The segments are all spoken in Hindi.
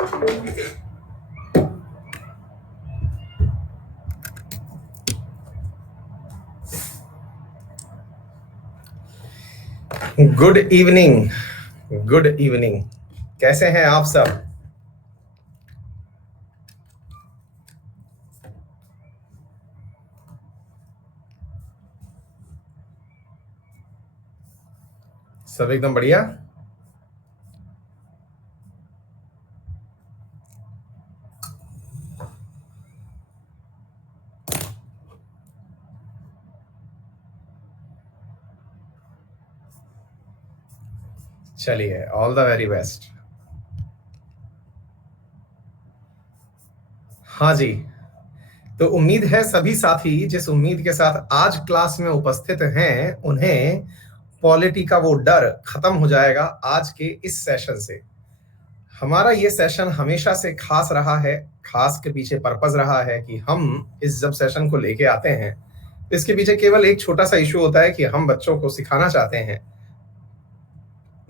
Good evening. Good evening. कैसे हैं आप सब? सब एकदम बढ़िया। चलिए, ऑल द वेरी बेस्ट। हाँ जी। तो उम्मीद है सभी साथी जिस उम्मीद के साथ आज क्लास में उपस्थित हैं उन्हें पॉलिटी का वो डर खत्म हो जाएगा आज के इस सेशन से। हमारा ये सेशन हमेशा से खास रहा है। खास के पीछे पर्पस रहा है कि हम इस जब सेशन को लेके आते हैं तो इसके पीछे केवल एक छोटा सा इशू होता है कि हम बच्चों को सिखाना चाहते हैं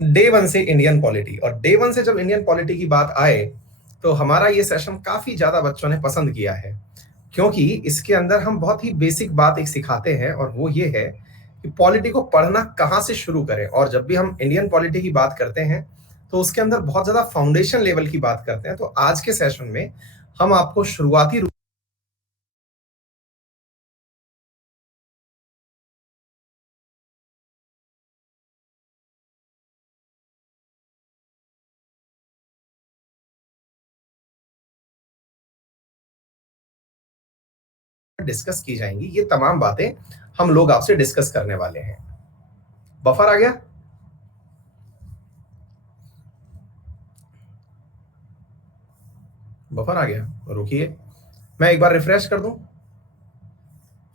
डे वन से इंडियन पॉलिटी। और डे वन से जब इंडियन पॉलिटी की बात आए तो हमारा ये सेशन काफी ज्यादा बच्चों ने पसंद किया है, क्योंकि इसके अंदर हम बहुत ही बेसिक बात एक सिखाते हैं और वो ये है कि पॉलिटी को पढ़ना कहाँ से शुरू करें। और जब भी हम इंडियन पॉलिटी की बात करते हैं तो उसके अंदर बहुत ज्यादा फाउंडेशन लेवल की बात करते हैं। तो आज के सेशन में हम आपको शुरुआती रूप डिस्कस की जाएंगी। ये तमाम बातें हम लोग आपसे डिस्कस करने वाले हैं। बफर आ गया? बफर आ गया, रुकिए मैं एक बार रिफ्रेश कर दूं।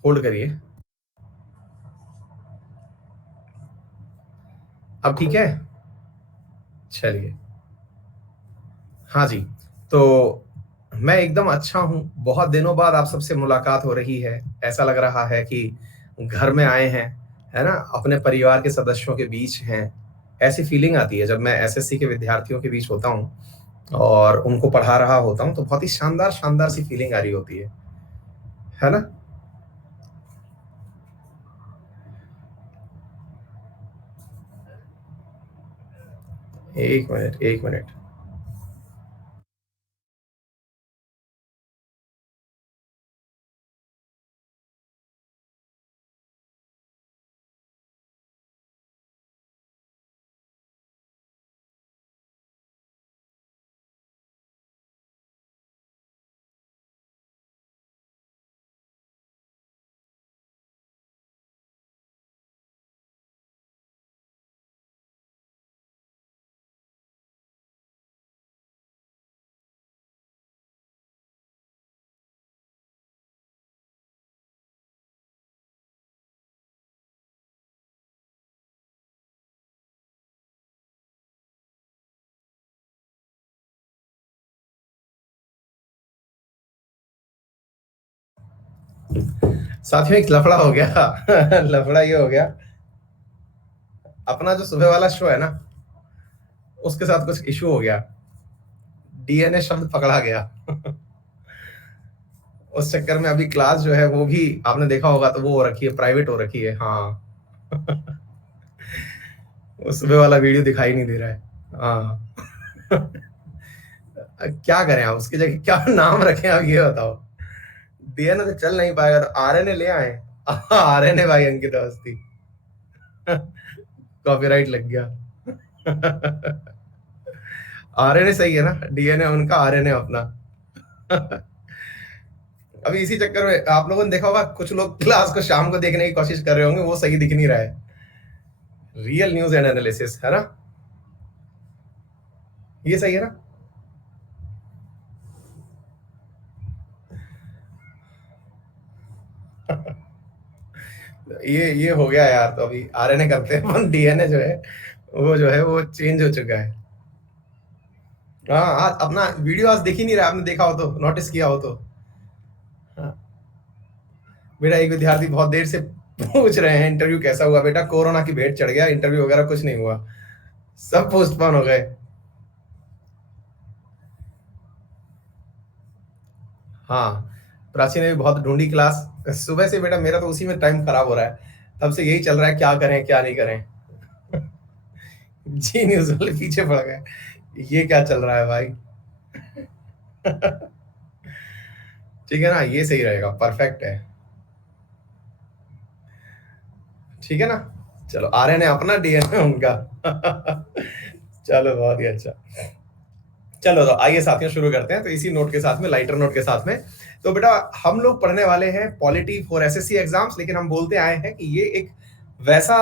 होल्ड करिए। अब ठीक है? चलिए। हाँ जी। तो मैं एकदम अच्छा हूँ। बहुत दिनों बाद आप सबसे मुलाकात हो रही है। ऐसा लग रहा है कि घर में आए हैं, है ना, अपने परिवार के सदस्यों के बीच हैं। ऐसी फीलिंग आती है जब मैं एसएससी के विद्यार्थियों के बीच होता हूँ और उनको पढ़ा रहा होता हूँ तो बहुत ही शानदार शानदार सी फीलिंग आ रही होती है ना? एक मिनट, एक मिनट। साथियों, एक लफड़ा हो गया। लफड़ा ये हो गया, अपना जो सुबह वाला शो है ना उसके साथ कुछ इशू हो गया। डीएनए शब्द पकड़ा गया। उस चक्कर में अभी क्लास जो है वो भी आपने देखा होगा तो वो हो रखी है, प्राइवेट हो रखी है। हाँ। वो सुबह वाला वीडियो दिखाई नहीं दे रहा है। हाँ। क्या करें, आप उसकी जगह क्या नाम रखें आप ये बताओ। डीएनए तो चल नहीं पाएगा तो आरएनए ले आए। आरएनए भाई, अंकित अवस्थी। कॉपीराइट लग गया। आरएनए सही है ना, डीएनए उनका, आरएनए अपना। अभी इसी चक्कर में आप लोगों ने देखा होगा कुछ लोग क्लास को शाम को देखने की कोशिश कर रहे होंगे, वो सही दिख नहीं रहा है। रियल न्यूज एंड एनालिसिस, है ना? ये सही है ना? ये हो गया यार। तो अभी आरएनए करते हैं अपन, डीएनए जो है वो जो है वो चेंज हो चुका है। हाँ, आज अपना वीडियो आज दिख ही नहीं रहा, आपने देखा हो तो, नोटिस किया हो तो। हाँ। मेरा एक विद्यार्थी बहुत देर से पूछ रहे हैं इंटरव्यू कैसा हुआ। बेटा, कोरोना की भेंट चढ़ गया, इंटरव्यू वगैरह कुछ नहीं हुआ, सब पोस्टपोन हो गए। हाँ, प्राची ने भी बहुत ढूंढी क्लास। सुबह से बेटा मेरा तो उसी में टाइम खराब हो रहा है, तब से यही चल रहा है, क्या करें क्या नहीं करें। जी न्यूज वाले पीछे पड़ गए, ये क्या चल रहा है भाई। ठीक है ना, ये सही रहेगा, परफेक्ट है। ठीक है ना, चलो आर्यन है अपना, डीएनए उनका। चलो बहुत ही अच्छा। चलो तो आइए साथियों शुरू करते हैं, तो इसी नोट के साथ में, लाइटर नोट के साथ में। तो बेटा हम लोग पढ़ने वाले हैं पॉलिटी फॉर एसएससी एग्जाम्स, लेकिन हम बोलते आए हैं कि ये एक वैसा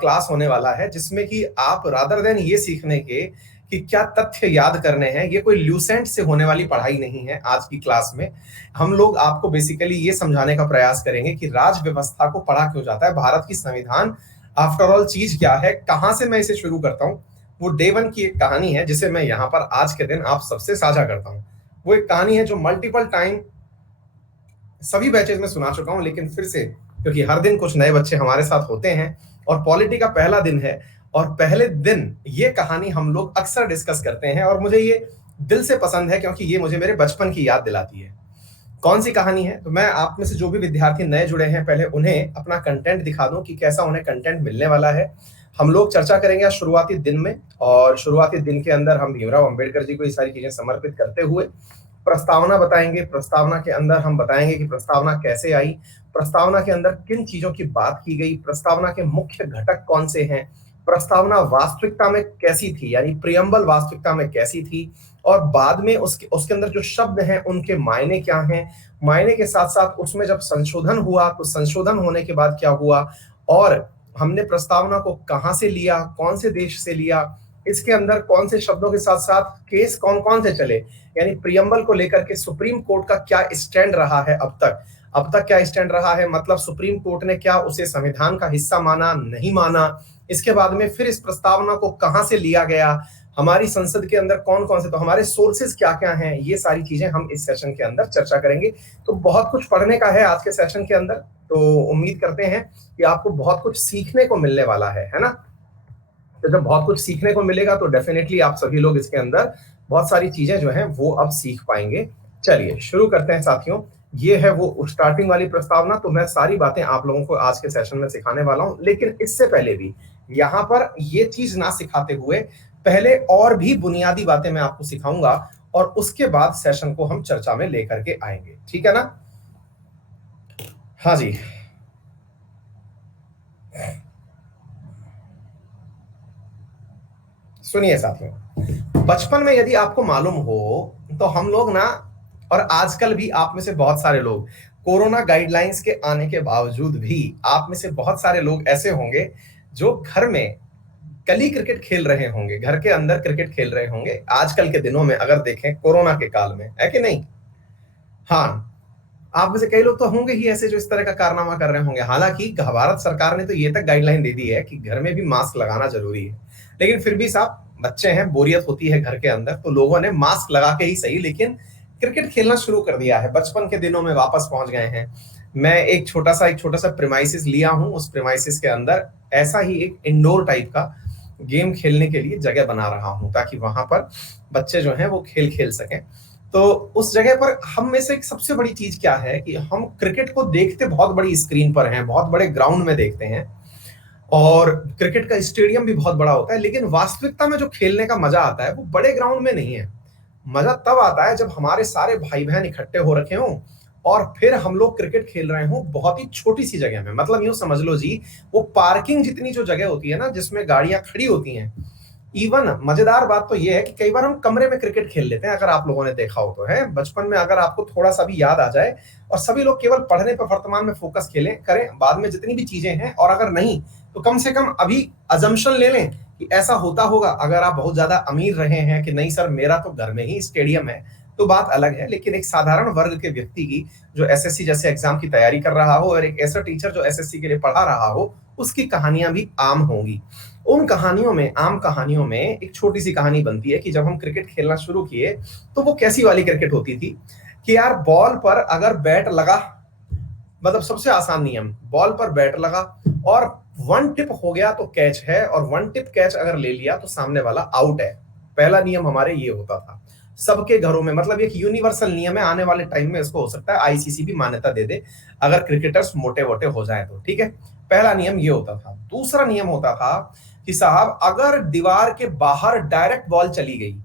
क्लास होने वाला है जिसमें कि आप रादर देन ये सीखने के कि क्या तथ्य याद करने हैं, ये कोई ल्यूसेंट से होने वाली पढ़ाई नहीं है। आज की क्लास में हम लोग आपको बेसिकली ये समझाने का प्रयास करेंगे कि राज व्यवस्था को पढ़ा क्यों जाता है, भारत की संविधान आफ्टर ऑल चीज क्या है, कहां से मैं इसे शुरू करता हूं। वो डे वन की एक कहानी है जिसे मैं यहाँ पर आज के दिन आप सबसे साझा करता हूँ। वो एक कहानी है जो मल्टीपल टाइम सभी बैचेज में सुना चुका हूँ, लेकिन फिर से क्योंकि हर दिन कुछ नए बच्चे हमारे साथ होते हैं और पॉलिटी का पहला दिन है, और पहले दिन ये कहानी हम लोग अक्सर डिस्कस करते हैं, और मुझे ये दिल से पसंद है क्योंकि ये मुझे मेरे बचपन की याद दिलाती है। कौन सी कहानी है, तो मैं आप में से जो भी विद्यार्थी नए जुड़े हैं, पहले उन्हें अपना कंटेंट दिखा दूं कि कैसा उन्हें कंटेंट मिलने वाला है। हम लोग चर्चा करेंगे आज शुरुआती दिन में, और शुरुआती दिन के अंदर हम भीमराव अंबेडकर जी को ये सारी चीजें समर्पित करते हुए प्रस्तावना बताएंगे। प्रस्तावना के अंदर हम बताएंगे कि प्रस्तावना कैसे आई, प्रस्तावना के अंदर किन चीजों की बात की गई, प्रस्तावना के मुख्य घटक कौन से हैं, प्रस्तावना वास्तविकता में कैसी थी, यानी प्रियम्बल वास्तविकता में कैसी थी, और बाद में उसके उसके अंदर जो शब्द हैं उनके मायने क्या हैं, मायने के साथ साथ उसमें जब संशोधन हुआ तो संशोधन होने के बाद क्या हुआ, और हमने प्रस्तावना को कहां से लिया, कौन से देश से लिया, इसके अंदर कौन से शब्दों के साथ साथ केस कौन कौन से चले, यानी प्रियम्बल को लेकर के सुप्रीम कोर्ट का क्या स्टैंड रहा है अब तक क्या स्टैंड रहा है, मतलब सुप्रीम कोर्ट ने क्या उसे संविधान का हिस्सा माना, नहीं माना। इसके बाद में फिर इस प्रस्तावना को कहां से लिया गया, हमारी संसद के अंदर कौन कौन से, तो हमारे सोर्सेज क्या क्या हैं, ये सारी चीजें हम इस सेशन के अंदर चर्चा करेंगे। तो बहुत कुछ पढ़ने का है आज के सेशन के अंदर, तो उम्मीद करते हैं कि आपको बहुत कुछ सीखने को मिलने वाला है ना। तो जब बहुत कुछ सीखने को मिलेगा तो डेफिनेटली आप सभी लोग इसके अंदर बहुत सारी चीजें जो हैं वो अब सीख पाएंगे। चलिए शुरू करते हैं साथियों। ये है वो स्टार्टिंग वाली प्रस्तावना, तो मैं सारी बातें आप लोगों को आज के सेशन में सिखाने वाला हूं, लेकिन इससे पहले भी यहाँ पर ये चीज ना सिखाते हुए पहले और भी बुनियादी बातें मैं आपको सिखाऊंगा, और उसके बाद सेशन को हम चर्चा में लेकर के आएंगे, ठीक है ना। हाँ जी, सुनिए साथियों, बचपन में यदि आपको मालूम हो तो हम लोग ना, और आजकल भी आप में से बहुत सारे लोग, कोरोना गाइडलाइंस के आने के बावजूद भी आप में से बहुत सारे लोग ऐसे होंगे जो घर में गली क्रिकेट खेल रहे होंगे, घर के अंदर क्रिकेट खेल रहे होंगे आजकल के दिनों में, अगर देखें कोरोना के काल में, है कि नहीं। हाँ, आप में से कई लोग तो होंगे ही ऐसे जो इस तरह का कारनामा कर रहे होंगे। हालांकि भारत सरकार ने तो ये तक गाइडलाइन दे दी है कि घर में भी मास्क लगाना जरूरी है, लेकिन फिर भी साहब बच्चे हैं, बोरियत होती है घर के अंदर, तो लोगों ने मास्क लगा के ही सही लेकिन क्रिकेट खेलना शुरू कर दिया है। बचपन के दिनों में वापस पहुंच गए हैं। मैं एक छोटा सा प्रीमाइसिस लिया हूं, उस प्रीमाइसिस के अंदर ऐसा ही एक इंडोर टाइप का गेम खेलने के लिए जगह बना रहा हूं, ताकि वहां पर बच्चे जो हैं वो खेल खेल सकें। तो उस जगह पर हम में से एक सबसे बड़ी चीज क्या है कि हम क्रिकेट को देखते बहुत बड़ी स्क्रीन पर हैं, बहुत बड़े ग्राउंड में देखते हैं, और क्रिकेट का स्टेडियम भी बहुत बड़ा होता है, लेकिन वास्तविकता में जो खेलने का मजा आता है वो बड़े ग्राउंड में नहीं है। मजा तब आता है जब हमारे सारे भाई बहन इकट्ठे हो रखे हों और फिर हम लोग क्रिकेट खेल रहे हों बहुत ही छोटी सी जगह में। मतलब यूं समझ लो जी, वो पार्किंग जितनी जो जगह होती है ना जिसमें गाड़ियां खड़ी होती हैं। इवन मजेदार बात तो ये है कि कई बार हम कमरे में क्रिकेट खेल लेते हैं, अगर आप लोगों ने देखा हो तो, है बचपन में, अगर आपको थोड़ा सा भी याद आ जाए, और सभी लोग केवल पढ़ने पर वर्तमान में फोकस खेलें करें, बाद में जितनी भी चीजें हैं, और अगर नहीं तो कम से कम अभी अजम्पशन ले लें कि ऐसा होता होगा। अगर आप बहुत ज्यादा अमीर रहे हैं कि नहीं सर मेरा तो घर में ही स्टेडियम है, तो बात अलग है, लेकिन एक साधारण वर्ग के व्यक्ति की जो एसएससी जैसे एग्जाम की तैयारी कर रहा हो, और एक ऐसा टीचर जो एसएससी के लिए पढ़ा रहा हो, उसकी कहानियां भी आम होंगी। उन कहानियों में, आम कहानियों में एक छोटी सी कहानी बनती है कि जब हम क्रिकेट खेलना शुरू किए तो वो कैसी वाली क्रिकेट होती थी कि यार बॉल पर अगर बैट लगा, मतलब सबसे आसान नियम, बॉल पर बैट लगा और वन टिप हो गया तो कैच है, और वन टिप कैच अगर ले लिया तो सामने वाला आउट है। पहला नियम हमारे ये होता था। सबके घरों में, मतलब एक यूनिवर्सल नियम है, आने वाले टाइम में इसको हो सकता है आईसीसी भी मान्यता दे दे अगर क्रिकेटर्स मोटे वोटे हो जाए तो। ठीक है, पहला नियम ये होता था। दूसरा नियम होता था कि साहब अगर दीवार के बाहर डायरेक्ट बॉल चली गई,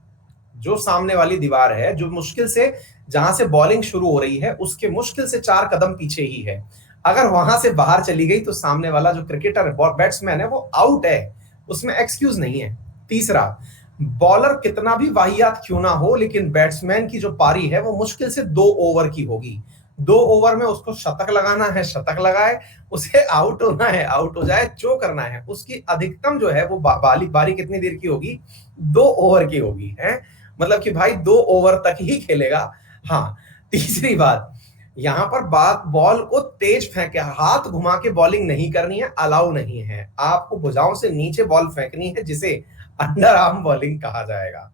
जो सामने वाली दीवार है, जो मुश्किल से जहां से बॉलिंग शुरू हो रही है उसके मुश्किल से 4 कदम पीछे ही है, अगर वहां से बाहर चली गई तो सामने वाला जो क्रिकेटर बैट्समैन है वो आउट है, उसमें एक्सक्यूज नहीं है। तीसरा, बॉलर कितना भी वाहियात क्यों ना हो, लेकिन बैट्समैन की जो पारी है वो मुश्किल से 2 ओवर की होगी। 2 ओवर में उसको शतक लगाना है, शतक लगाए, उसे आउट होना है, आउट हो जाए, जो करना है। उसकी अधिकतम जो है वो बारी कितनी देर की होगी? 2 ओवर की होगी है, मतलब कि भाई 2 ओवर तक ही खेलेगा। हाँ, तीसरी बात, यहां पर बात बॉल को तेज फेंके, हाथ घुमा के बॉलिंग नहीं करनी है, अलाउ नहीं है। आपको भुजाओं से नीचे बॉल फेंकनी है, जिसे अंडर आर्म बॉलिंग कहा जाएगा।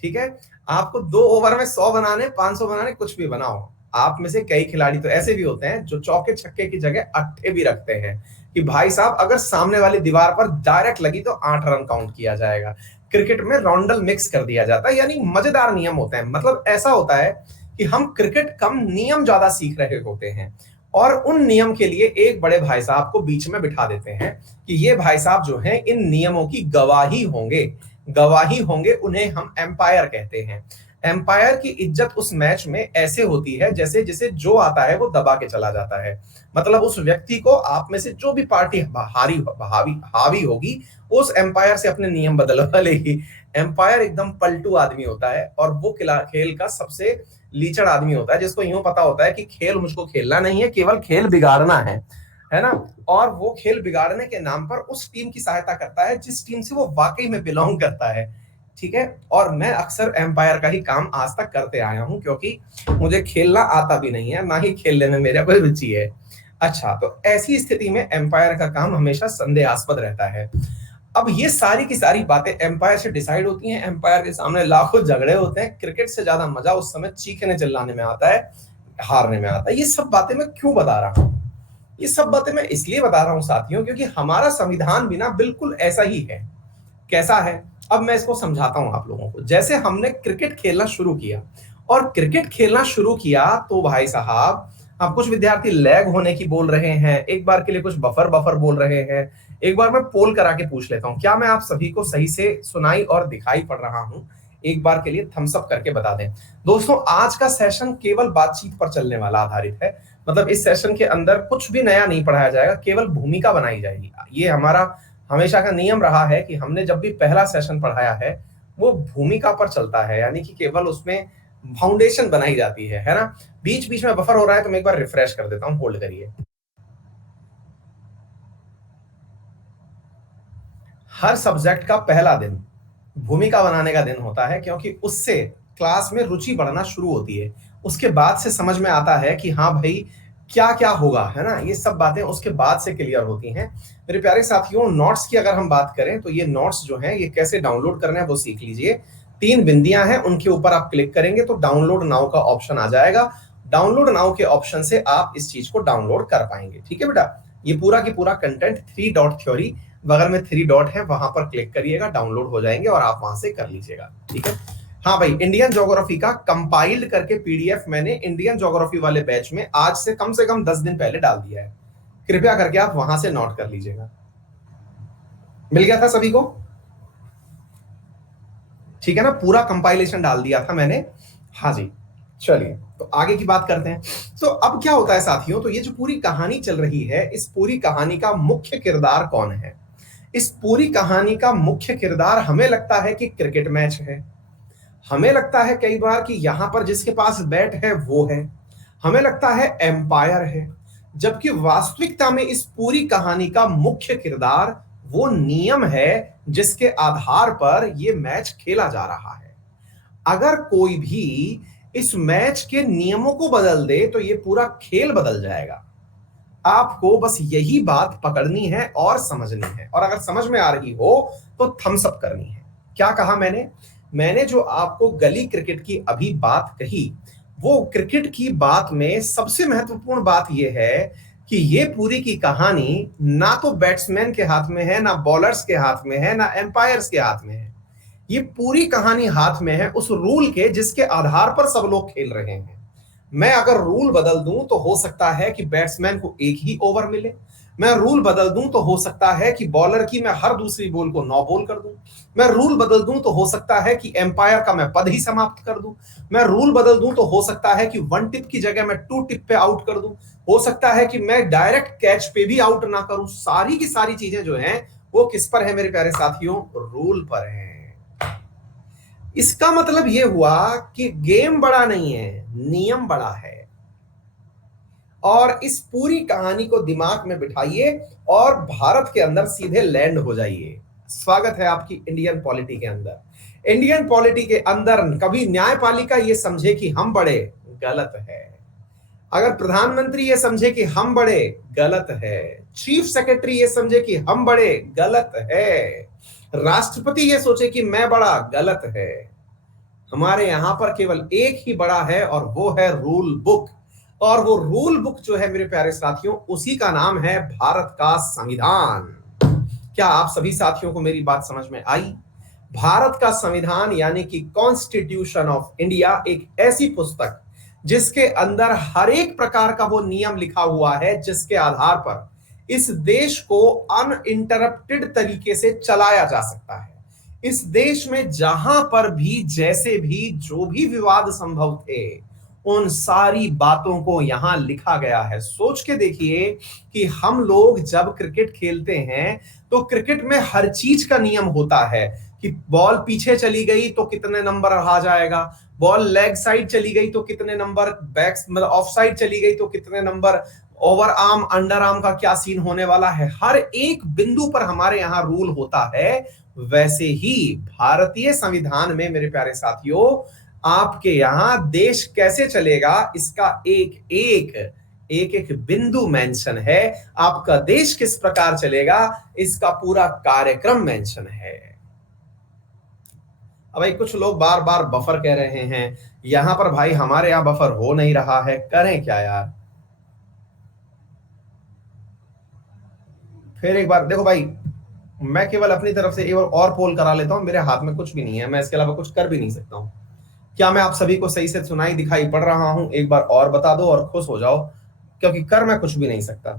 ठीक है, आपको 2 ओवर में 100 बनाने, 500 बनाने, कुछ भी बनाओ। आप में से कई खिलाड़ी तो ऐसे भी होते हैं जो चौके छक्के की जगह अट्ठे भी रखते हैं कि भाई साहब अगर सामने वाली दीवार पर डायरेक्ट लगी तो 8 रन काउंट किया जाएगा। क्रिकेट में रॉन्डल मिक्स कर दिया जाता है, यानी मजेदार नियम होते हैं। मतलब ऐसा होता है कि हम क्रिकेट कम नियम ज्यादा सीख रहे होते हैं और उन नियम के लिए एक बड़े भाई साहब को बीच में बिठा देते हैं कि ये भाई साहब जो हैं इन नियमों की गवाही होंगे, गवाही होंगे, उन्हें हम एम्पायर कहते हैं। एम्पायर की इज्जत उस मैच में ऐसे होती है जैसे जिसे जो आता है वो दबा के चला जाता है। मतलब उस व्यक्ति को, आप में से जो भी पार्टी हावी होगी, उस एम्पायर से अपने नियम बदलवा लेगी। एम्पायर एकदम पलटू आदमी होता है और वो खेल का सबसे लीचड़ आदमी होता है, जिसको यूं पता होता है कि खेल मुझको खेलना नहीं है, केवल खेल बिगाड़ना है ना। और वो खेल बिगाड़ने के नाम पर उस टीम की सहायता करता है जिस टीम से वो वाकई में बिलोंग करता है। ठीक है, और मैं अक्सर एम्पायर का ही काम आज तक करते आया हूं, क्योंकि मुझे खेलना आता भी नहीं है, ना ही खेलने में मेरा कोई रुचि है। अच्छा, तो ऐसी स्थिति में एम्पायर का काम हमेशा संदेहास्पद रहता है। अब ये सारी की सारी बातें एम्पायर से डिसाइड होती हैं। एम्पायर के सामने लाखों झगड़े होते हैं। क्रिकेट से ज्यादा मजा उस समय चीखने चिल्लाने में आता है, हारने में आता है। ये सब बातें मैं क्यों बता रहा हूं? ये सब बातें मैं इसलिए बता रहा हूं साथियों, क्योंकि हमारा संविधान भी ना बिल्कुल ऐसा ही है। कैसा है? अब मैं इसको समझाता हूं आप लोगों को। जैसे हमने क्रिकेट खेलना शुरू किया और क्रिकेट खेलना शुरू किया तो भाई साहब, अब कुछ विद्यार्थी लैग होने की बोल रहे हैं, एक बार के लिए कुछ बफर बफर बोल रहे हैं। एक बार मैं पोल करा के पूछ लेता हूं, क्या मैं आप सभी को सही से सुनाई और दिखाई पड़ रहा हूं? एक बार के लिए थम्स अप करके बता दें। दोस्तों, आज का सेशन केवल बातचीत पर चलने वाला आधारित है। मतलब इस सेशन के अंदर कुछ भी नया नहीं पढ़ाया जाएगा, केवल भूमिका बनाई जाएगी। ये हमारा हमेशा का नियम रहा है कि हमने जब भी पहला सेशन पढ़ाया है वो भूमिका पर चलता है, यानी कि केवल उसमें फाउंडेशन बनाई जाती है ना। बीच बीच में बफर हो रहा है तो मैं एक बार रिफ्रेश कर देता हूं, होल्ड करिए। हर सब्जेक्ट का पहला दिन भूमिका बनाने का दिन होता है, क्योंकि उससे क्लास में रुचि बढ़ना शुरू होती है। उसके बाद से समझ में आता है कि हाँ भाई क्या क्या होगा, है ना। ये सब बातें उसके बाद से क्लियर होती हैं। मेरे प्यारे साथियों, नोट्स की अगर हम बात करें तो ये नोट्स जो हैं ये कैसे डाउनलोड करना है वो सीख लीजिए। 3 बिंदियां हैं, उनके ऊपर आप क्लिक करेंगे तो डाउनलोड नाउ का ऑप्शन आ जाएगा। डाउनलोड नाउ के ऑप्शन से आप इस चीज को डाउनलोड कर पाएंगे। ठीक है बेटा, ये पूरा की पूरा कंटेंट 3 डॉट थ्योरी, बगल में 3 डॉट है, वहां पर क्लिक करिएगा, डाउनलोड हो जाएंगे और आप वहां से कर लीजिएगा। ठीक है। हाँ भाई, इंडियन ज्योग्राफी का कंपाइल्ड करके पीडीएफ मैंने इंडियन ज्योग्राफी वाले बैच में आज से कम 10 दिन पहले डाल दिया है। कृपया करके आप वहां से नोट कर लीजिएगा। मिल गया था सभी को? ठीक है ना, पूरा कंपाइलेशन डाल दिया था मैंने। हाँ जी, चलिए तो आगे की बात करते हैं। तो अब क्या होता है साथियों, तो ये जो पूरी कहानी चल रही है, इस पूरी कहानी का मुख्य किरदार कौन है? इस पूरी कहानी का मुख्य किरदार हमें लगता है कि क्रिकेट मैच है। हमें लगता है कई बार कि यहां पर जिसके पास बैट है वो है। हमें लगता है एम्पायर है, जबकि वास्तविकता में इस पूरी कहानी का मुख्य किरदार वो नियम है जिसके आधार पर ये मैच खेला जा रहा है। अगर कोई भी इस मैच के नियमों को बदल दे तो ये पूरा खेल बदल जाएगा। आपको बस यही बात पकड़नी है और समझनी है, और अगर समझ में आ रही हो तो थम्स अप करनी है। क्या कहा मैंने जो आपको गली क्रिकेट की अभी बात कही, वो क्रिकेट की बात में सबसे महत्वपूर्ण बात यह है कि ये पूरी की कहानी ना तो बैट्समैन के हाथ में है, ना बॉलर्स के हाथ में है, ना एम्पायर्स के हाथ में है। ये पूरी कहानी हाथ में है उस रूल के जिसके आधार पर सब लोग खेल रहे हैं। मैं अगर रूल बदल दूं तो हो सकता है कि बैट्समैन को एक ही ओवर मिले। मैं रूल बदल दूं तो हो सकता है कि बॉलर की मैं हर दूसरी बॉल को 9 बॉल कर दूं। मैं रूल बदल दूं तो हो सकता है कि एम्पायर का मैं पद ही समाप्त कर दूं। मैं रूल बदल दूं तो हो सकता है कि 1 टिप की जगह मैं 2 टिप पे आउट कर दूं। हो सकता है कि मैं डायरेक्ट कैच पे भी आउट ना करूं। सारी की सारी चीजें जो हैं वो किस पर है मेरे प्यारे साथियों? रूल पर है। इसका मतलब यह हुआ कि गेम बड़ा नहीं है, नियम बड़ा है। और इस पूरी कहानी को दिमाग में बिठाइए और भारत के अंदर सीधे लैंड हो जाइए। स्वागत है आपकी इंडियन पॉलिटी के अंदर। इंडियन पॉलिटी के अंदर कभी न्यायपालिका ये समझे कि हम बड़े, गलत है। अगर प्रधानमंत्री ये समझे कि हम बड़े, गलत है। चीफ सेक्रेटरी ये समझे कि हम बड़े, गलत है। राष्ट्रपति ये सोचे कि मैं बड़ा, गलत है। हमारे यहां पर केवल एक ही बड़ा है और वो है रूल बुक। और वो रूल बुक जो है मेरे प्यारे साथियों, उसी का नाम है भारत का संविधान। क्या आप सभी साथियों को मेरी बात समझ में आई? भारत का संविधान यानी कि कॉन्स्टिट्यूशन ऑफ इंडिया एक ऐसी पुस्तक जिसके अंदर हर एक प्रकार का वो नियम लिखा हुआ है जिसके आधार पर इस देश को अनइंटरप्टेड तरीके से चलाया जा सकता है। इस देश में जहां पर भी जैसे भी जो भी विवाद संभव थे उन सारी बातों को यहां लिखा गया है। सोच के देखिए कि हम लोग जब क्रिकेट खेलते हैं तो क्रिकेट में हर चीज का नियम होता है कि बॉल पीछे चली गई तो कितने नंबर रहा जाएगा, बॉल लेग साइड चली गई तो कितने नंबर, बैक मतलब ऑफ साइड चली गई तो कितने number, over arm under arm का क्या सीन होने वाला है, हर एक बिंदु पर हमारे यहां रूल होता है। वैसे ही भारतीय संविधान में मेरे प्यारे साथियों आपके यहां देश कैसे चलेगा इसका एक बिंदु मेंशन है। आपका देश किस प्रकार चलेगा इसका पूरा कार्यक्रम मेंशन है। अब भाई कुछ लोग बार बार बफर कह रहे हैं, यहां पर भाई हमारे यहां बफर हो नहीं रहा है, करें क्या यार? फिर एक बार देखो भाई, मैं केवल अपनी तरफ से एक बार और पोल करा लेता हूं। मेरे हाथ में कुछ भी नहीं है, मैं इसके अलावा कुछ कर भी नहीं सकता हूं। क्या मैं आप सभी को सही से सुनाई दिखाई पड़ रहा हूं? एक बार और बता दो और खुश हो जाओ, क्योंकि कर मैं कुछ भी नहीं सकता।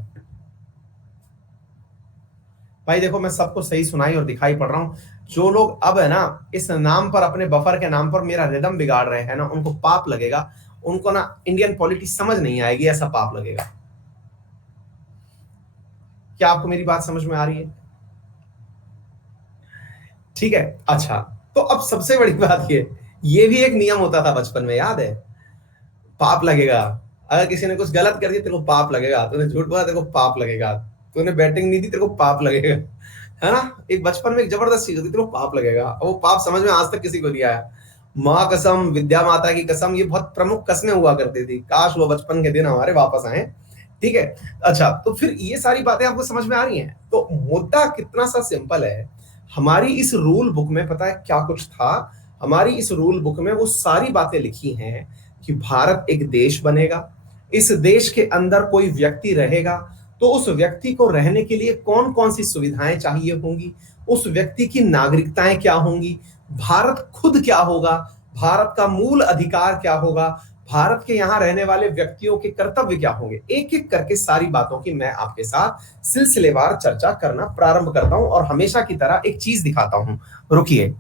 भाई देखो मैं सबको सही सुनाई और दिखाई पड़ रहा हूं। जो लोग अब है ना इस नाम पर, अपने बफर के नाम पर मेरा रिदम बिगाड़ रहे हैं ना, उनको पाप लगेगा। उनको ना इंडियन पॉलिटिक्स समझ नहीं आएगी, ऐसा पाप लगेगा। क्या आपको मेरी बात समझ में आ रही है? ठीक है, अच्छा। तो अब सबसे बड़ी बात ये भी एक नियम होता था बचपन में, याद है? पाप लगेगा। अगर किसी ने कुछ गलत कर दिया तेरे को पाप लगेगा, तूने झूठ बोला तेरे को पाप लगेगा, तूने बैटिंग नहीं दी तेरे को पाप लगेगा, है ना? एक बचपन में एक जबरदस्त चीज होती, तेरे को पाप लगेगा। वो पाप समझ में आज तक किसी को नहीं आया। माँ कसम, विद्या माता की कसम, ये बहुत प्रमुख कस्में हुआ करती थी। काश वो बचपन के दिन हमारे वापस आए। ठीक है, अच्छा। तो फिर ये सारी बातें आपको समझ में आ रही हैं। तो मुद्दा कितना सा सिंपल है। हमारी इस रूल बुक में पता है क्या कुछ था? हमारी इस रूल बुक में वो सारी बातें लिखी हैं कि भारत एक देश बनेगा, इस देश के अंदर कोई व्यक्ति रहेगा तो उस व्यक्ति को रहने के लिए कौन कौन सी सुविधाएं चाहिए होंगी, उस व्यक्ति की नागरिकताएं क्या होंगी, भारत खुद क्या होगा, भारत का मूल अधिकार क्या होगा, भारत के यहां रहने वाले व्यक्तियों के कर्तव्य क्या होंगे। एक एक करके सारी बातों की मैं आपके साथ सिलसिलेवार चर्चा करना प्रारंभ करता हूं और हमेशा की तरह एक चीज दिखाता हूं। रुकिए,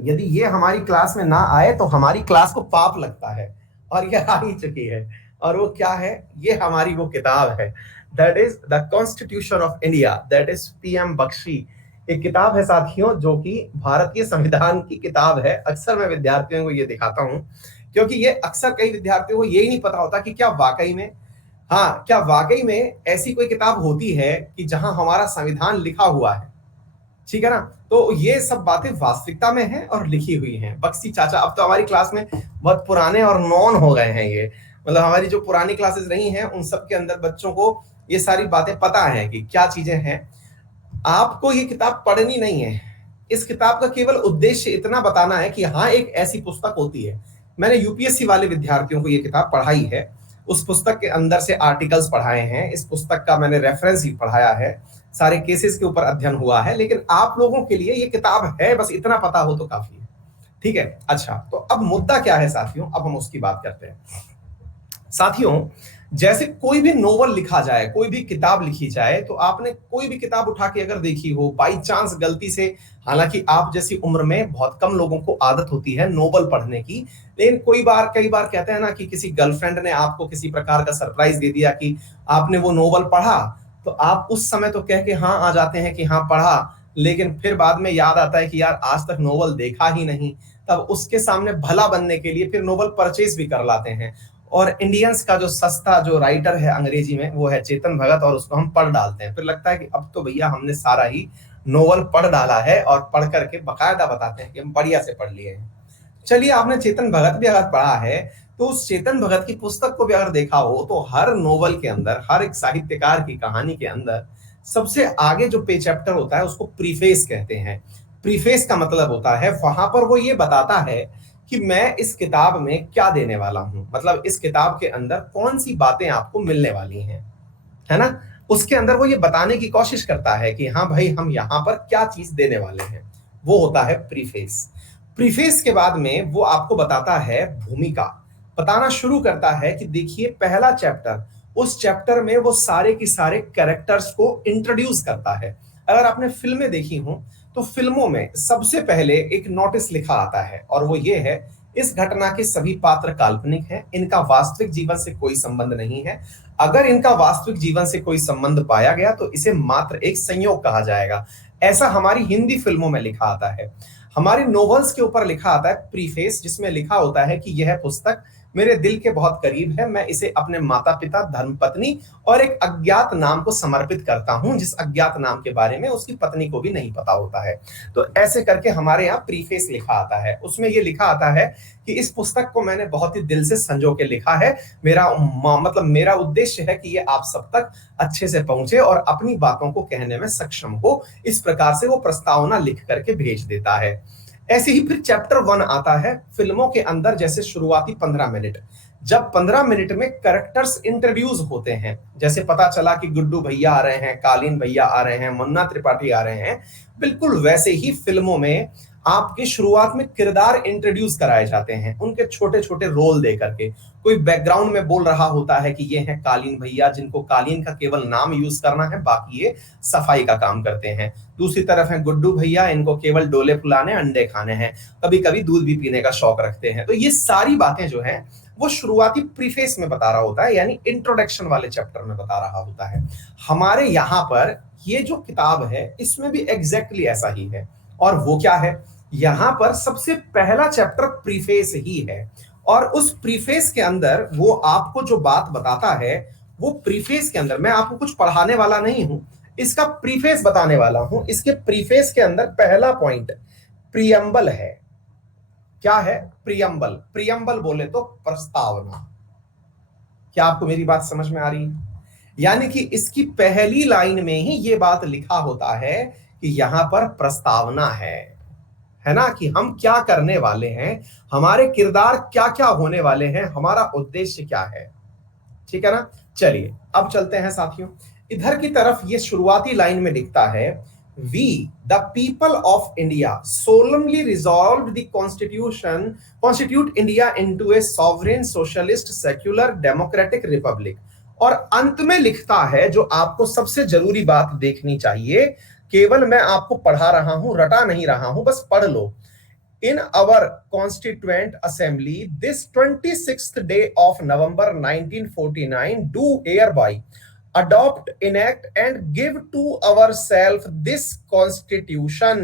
यदि ये हमारी क्लास में ना आए तो हमारी क्लास को पाप लगता है, और ये आ ही चुकी है। और वो क्या है? ये हमारी वो किताब है, that is the constitution of India, that is PM Bakshi. एक किताब है साथियों जो कि भारतीय संविधान की किताब है। अक्सर मैं विद्यार्थियों को ये दिखाता हूं क्योंकि ये अक्सर कई विद्यार्थियों को यही नहीं पता होता कि क्या वाकई में, हाँ, क्या वाकई में ऐसी कोई किताब होती है कि जहां हमारा संविधान लिखा हुआ है। ठीक है ना? तो ये सब बातें वास्तविकता में हैं और लिखी हुई हैं। बख्शी चाचा अब तो हमारी क्लास में बहुत पुराने और नॉन हो गए हैं। ये मतलब हमारी जो पुरानी क्लासेस रही हैं उन सब के अंदर बच्चों को ये सारी बातें पता है कि क्या चीजें हैं। आपको ये किताब पढ़नी नहीं है। इस किताब का केवल उद्देश्य इतना बताना है कि हाँ, एक ऐसी पुस्तक होती है। मैंने यूपीएससी वाले विद्यार्थियों को ये किताब पढ़ाई है। उस पुस्तक के अंदर से आर्टिकल्स पढ़ाए हैं, इस पुस्तक का मैंने रेफरेंस भी पढ़ाया है। सारे केसेस के ऊपर अध्ययन हुआ है, लेकिन आप लोगों के लिए ये किताब है, बस इतना पता हो तो काफी है। ठीक है, अच्छा, तो अब मुद्दा क्या है साथियों, अब हम उसकी बात करते हैं। साथियों, जैसे कोई भी नोवेल लिखा जाए, कोई भी किताब लिखी जाए, तो आपने कोई भी किताब उठा के अगर देखी हो बाई चांस गलती से, हालांकि आप जैसी उम्र में बहुत कम लोगों को आदत होती है नोवेल पढ़ने की, लेकिन कई बार कहते हैं ना कि किसी गर्लफ्रेंड ने आपको किसी प्रकार का सरप्राइज दे दिया कि आपने वो नोवेल पढ़ा, तो आप उस समय तो कह के हाँ आ जाते हैं कि हाँ पढ़ा, लेकिन फिर बाद में याद आता है कि यार आज तक नोवेल देखा ही नहीं। तब उसके सामने भला बनने के लिए फिर नोवेल परचेज भी कर लाते हैं। और इंडियंस का जो सस्ता जो राइटर है अंग्रेजी में, वो है चेतन भगत, और उसको हम पढ़ डालते हैं। फिर लगता है कि अब तो भैया हमने सारा ही नोवेल पढ़ डाला है, और पढ़ करके बकायदा बताते हैं कि हम बढ़िया से पढ़ लिए हैं। चलिए, आपने चेतन भगत भी अगर पढ़ा है, तो उस चेतन भगत की पुस्तक को भी अगर देखा हो, तो हर नोवेल के अंदर, हर एक साहित्यकार की कहानी के अंदर सबसे आगे जो पे चैप्टर होता है उसको प्रीफेस कहते हैं। प्रीफेस का मतलब होता है वहां पर वो ये बताता है कि मैं इस किताब में क्या देने वाला हूं, मतलब इस किताब के अंदर कौन सी बातें आपको मिलने वाली हैं, है ना। उसके अंदर वो ये बताने की कोशिश करता है कि हाँ भाई, हम यहां पर क्या चीज देने वाले हैं। वो होता है प्रीफेस। प्रीफेस के बाद में वो आपको बताता है भूमिका, बताना शुरू करता है कि देखिए पहला चैप्टर, उस चैप्टर में वो सारे के सारे कैरेक्टर्स को इंट्रोड्यूस करता है। अगर आपने फिल्में देखी हो, तो फिल्मों में सबसे पहले एक नोटिस लिखा आता है, और वो ये है, इस घटना के सभी पात्र काल्पनिक हैं, इनका वास्तविक जीवन से कोई संबंध नहीं है। अगर इनका वास्तविक जीवन से कोई संबंध पाया गया तो इसे मात्र एक संयोग कहा जाएगा। ऐसा हमारी हिंदी फिल्मों में लिखा आता है। हमारी नॉवेल्स के ऊपर लिखा आता है प्रीफेस, जिसमें लिखा होता है कि यह पुस्तक मेरे दिल के बहुत करीब है, मैं इसे अपने माता पिता, धर्मपत्नी और एक अज्ञात नाम को समर्पित करता हूं, जिस अज्ञात नाम के बारे में उसकी पत्नी को भी नहीं पता होता है। तो ऐसे करके हमारे यहाँ प्रीफेस लिखा आता है। उसमें ये लिखा आता है कि इस पुस्तक को मैंने बहुत ही दिल से संजो के लिखा है। मतलब मेरा उद्देश्य है कि ये आप सब तक अच्छे से पहुंचे और अपनी बातों को कहने में सक्षम हो। इस प्रकार से वो प्रस्तावना लिख करके भेज देता है। ऐसे ही फिर चैप्टर 1 आता है फिल्मों के अंदर। जैसे शुरुआती 15 मिनट, जब 15 मिनट में कैरेक्टर्स इंट्रोड्यूस होते हैं, जैसे पता चला कि गुड्डू भैया आ रहे हैं, कालीन भैया आ रहे हैं, मुन्ना त्रिपाठी आ रहे हैं, बिल्कुल वैसे ही फिल्मों में आपके शुरुआत में किरदार इंट्रोड्यूस कराए जाते हैं, उनके छोटे छोटे रोल दे करके। कोई बैकग्राउंड में बोल रहा होता है कि ये हैं कालीन भैया, जिनको कालीन का केवल नाम यूज करना है, बाकी ये सफाई का काम करते हैं। दूसरी तरफ है गुड्डू भैया, इनको केवल डोले फुलाने, अंडे खाने हैं, कभी कभी दूध भी पीने का शौक रखते हैं। तो ये सारी बातें जो हैं वो शुरुआती प्रीफेस में बता रहा होता है, यानी इंट्रोडक्शन वाले चैप्टर में बता रहा होता है। हमारे यहाँ पर ये जो किताब है इसमें भी एग्जैक्टली ऐसा ही है। और वो क्या है, यहां पर सबसे पहला चैप्टर प्रीफेस ही है, और उस प्रीफेस के अंदर वो आपको जो बात बताता है, वो प्रीफेस के अंदर, मैं आपको कुछ पढ़ाने वाला नहीं हूं, इसका प्रीफेस बताने वाला हूं। इसके प्रीफेस के अंदर पहला पॉइंट प्रियम्बल है। क्या है प्रियम्बल? प्रियम्बल बोले तो प्रस्तावना। क्या आपको मेरी बात समझ में आ रही है? यानी कि इसकी पहली लाइन में ही ये बात लिखा होता है कि यहां पर प्रस्तावना है ना, कि हम क्या करने वाले हैं, हमारे किरदार क्या क्या होने वाले हैं, हमारा उद्देश्य क्या है। ठीक है ना। चलिए अब चलते हैं साथियों, इधर की तरफ ये शुरुआती लाइन में लिखता है, we the people of India solemnly resolve the constitute India into a sovereign socialist secular democratic republic. और अंत में लिखता है, जो आपको सबसे जरूरी बात देखनी चाहिए, केवल मैं आपको पढ़ा रहा हूं, रटा नहीं रहा हूं, बस पढ़ लो। In our constituent assembly this 26th day of November 1949 do hereby adopt, enact and give to ourselves this constitution।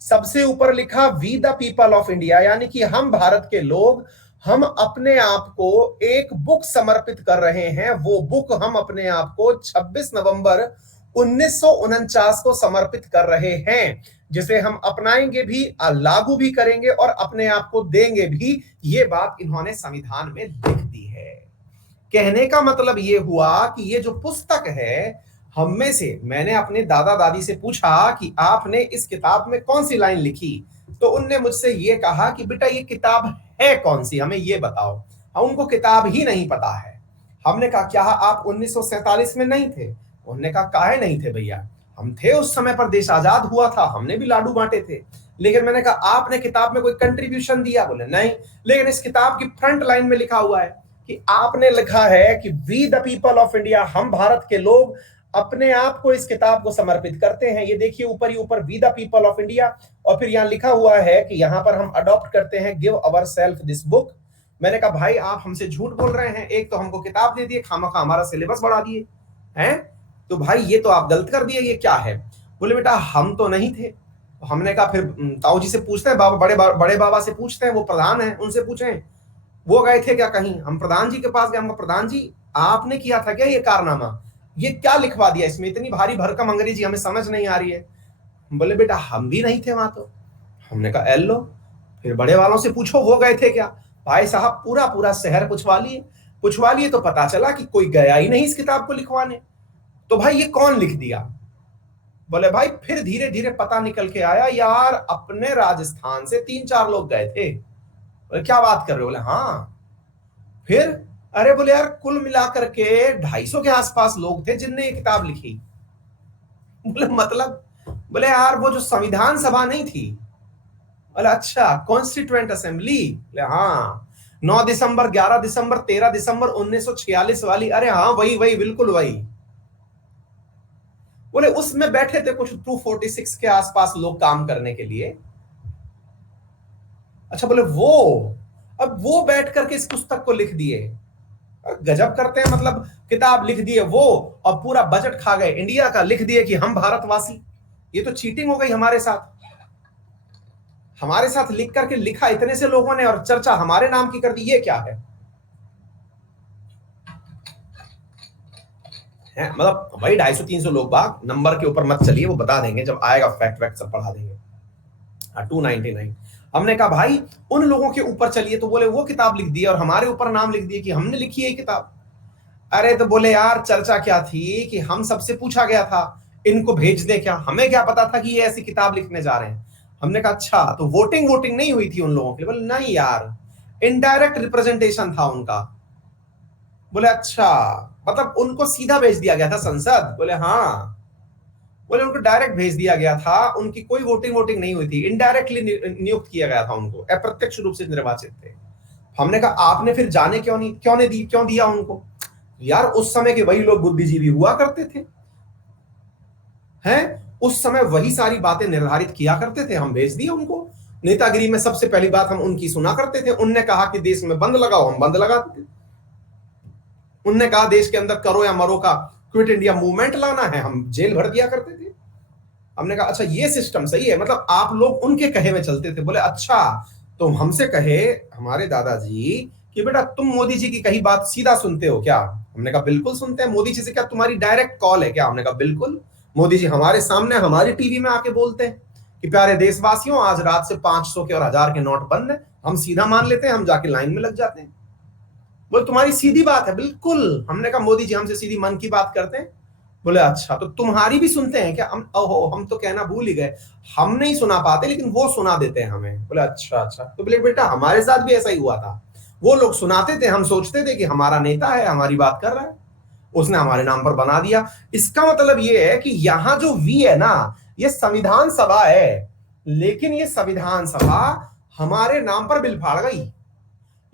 सबसे ऊपर लिखा we the people of India, यानी कि हम भारत के लोग, हम अपने आप को एक बुक समर्पित कर रहे हैं। वो बुक हम अपने आप को 26 नवंबर 1949 को समर्पित कर रहे हैं, जिसे हम अपनाएंगे भी, लागू भी करेंगे और अपने आप को देंगे भी। ये बात इन्होंने संविधान में लिख दी है। कहने का मतलब ये हुआ कि ये जो पुस्तक है, हम में से, मैंने अपने दादा दादी से पूछा कि आपने इस किताब में कौन सी लाइन लिखी, तो उनने मुझसे ये कहा कि बेटा ये किताब है कौन सी, हमें ये बताओ। उनको किताब ही नहीं पता है। हमने कहा क्या आप 1947 में नहीं थे? उन्होंने कहा काहे नहीं थे भैया, हम थे उस समय पर, देश आजाद हुआ था, हमने भी लाडू बांटे थे। लेकिन मैंने कहा आपने किताब में कोई कंट्रीब्यूशन दिया? बोले नहीं। लेकिन इस किताब की फ्रंट लाइन में लिखा हुआ है कि आपने लिखा है कि we the people of India, हम भारत के लोग अपने आप को इस किताब को समर्पित करते हैं। ये देखिए ऊपर ही ऊपर, we the people of India, और फिर यहाँ लिखा हुआ है कि यहाँ पर हम अडॉप्ट करते हैं, give our self this book. मैंने कहा भाई आप हमसे झूठ बोल रहे हैं, एक तो हमको किताब दे दिए, खामखा हमारा सिलेबस बढ़ा दिए हैं, तो भाई ये तो आप गलत कर दिए, ये क्या है? बोले बेटा हम तो नहीं थे। हमने कहा फिर ताऊ जी से पूछते हैं, बाबा बड़े बाबा से पूछते हैं, वो प्रधान है, उनसे पूछें वो गए थे क्या कहीं? हम प्रधान जी के पास गए, हमको प्रधान जी आपने किया था क्या ये कारनामा? ये क्या लिखवा दिया इसमें, इतनी भारी भरकम अंग्रेजी हमें समझ नहीं आ रही है। बोले बेटा हम भी नहीं थे वहां तो। हमने कहा एल लो, फिर बड़े वालों से पूछो वो गए थे क्या? भाई साहब पूरा पूरा शहर पूछवा लिए तो पता चला कि कोई गया ही नहीं इस किताब को लिखवाने। तो भाई ये कौन लिख दिया? बोले भाई फिर धीरे धीरे पता निकल के आया, यार अपने राजस्थान से 3-4 लोग गए थे। बोले क्या बात कर रहे हो? बोले हाँ। फिर अरे बोले यार कुल मिलाकर के 250 के आसपास लोग थे जिनने ये किताब लिखी। बोले मतलब? बोले यार वो जो संविधान सभा नहीं थी, बोले अच्छा कॉन्स्टिट्यूएंट असेंबली, बोले हाँ 9 दिसंबर 11 दिसंबर 13 दिसंबर 1946 वाली, अरे हाँ वही वही बिल्कुल वही। बोले उसमें बैठे थे कुछ 246 के आसपास लोग काम करने के लिए। अच्छा बोले वो, अब वो बैठ करके इस पुस्तक को लिख दिए, गजब करते हैं। मतलब किताब लिख दिए वो, और पूरा बजट खा गए इंडिया का, लिख दिए कि हम भारतवासी। ये तो चीटिंग हो गई हमारे साथ। हमारे साथ लिख करके लिखा इतने से लोगों ने और चर्चा हमारे नाम की कर दी, ये क्या है? मतलब वही 250-300 लोग, बाग नंबर के ऊपर मत चलिए, वो बता देंगे जब आएगा, फैक्ट वैक्ट सब पढ़ा देंगे। 299। हमने कहा भाई उन लोगों के ऊपर चलिए, तो बोले वो किताब लिख दी और हमारे ऊपर नाम लिख दिए कि हमने लिखी है किताब। अरे तो बोले यार चर्चा क्या थी कि हम सबसे पूछा गया था इनको भेज दें क्या, हमें क्या पता था कि ये ऐसी किताब लिखने जा रहे हैं। हमने कहा अच्छा तो वोटिंग नहीं हुई थी उन लोगों के लिए? बोले नहीं यार, इनडायरेक्ट रिप्रेजेंटेशन था उनका। बोले अच्छा, मतलब उनको सीधा भेज दिया गया था संसद? बोले हाँ। बोले उनको डायरेक्ट भेज दिया गया था, उनकी कोई वोटिंग नहीं हुई थी, इनडायरेक्टली नियुक्त किया गया था उनको, अप्रत्यक्ष रूप से निर्वाचित थे। हमने कहा आपने फिर जाने क्यों दिया उनको? यार उस समय के वही लोग बुद्धिजीवी हुआ करते थे, हैं उस समय वही सारी बातें निर्धारित किया करते थे, हम भेज दिए उनको। नेतागिरी में सबसे पहली बात हम उनकी सुना करते थे। उनने कहा कि देश में बंद लगाओ, हम बंद लगाते थे। उनने कहा देश के अंदर करो या मरो का क्विट इंडिया मूवमेंट लाना है, हम जेल भर दिया करते थे। हमने कहा अच्छा ये सिस्टम सही है, मतलब आप लोग उनके कहे में चलते थे। बोले अच्छा, तो हमसे कहे हमारे दादाजी कि बेटा तुम मोदी जी की कही बात सीधा सुनते हो क्या? हमने कहा बिल्कुल सुनते हैं। मोदी जी से क्या तुम्हारी डायरेक्ट कॉल है क्या? हमने कहा बिल्कुल। मोदी जी हमारे सामने हमारी टीवी में आके बोलते हैं कि प्यारे देशवासियों आज रात से 500 के और 1000 के नोट बंद है। हम सीधा मान लेते हैं, हम जाके लाइन में लग जाते हैं। बोले तुम्हारी सीधी बात है। बिल्कुल। हमने कहा मोदी जी हमसे सीधी मन की बात करते हैं। बोले अच्छा, तो तुम्हारी भी सुनते हैं क्या? हम ओहो, हम तो कहना भूल ही गए, हम नहीं सुना पाते लेकिन वो सुना देते हैं हमें। बोले अच्छा अच्छा। तो बोले बेटा हमारे साथ भी ऐसा ही हुआ था, वो लोग सुनाते थे, हम सोचते थे कि हमारा नेता है, हमारी बात कर रहा है, उसने हमारे नाम पर बना दिया। इसका मतलब ये है कि यहां जो वी है ना, ये संविधान सभा है, लेकिन ये संविधान सभा हमारे नाम पर बिल फाड़ गई।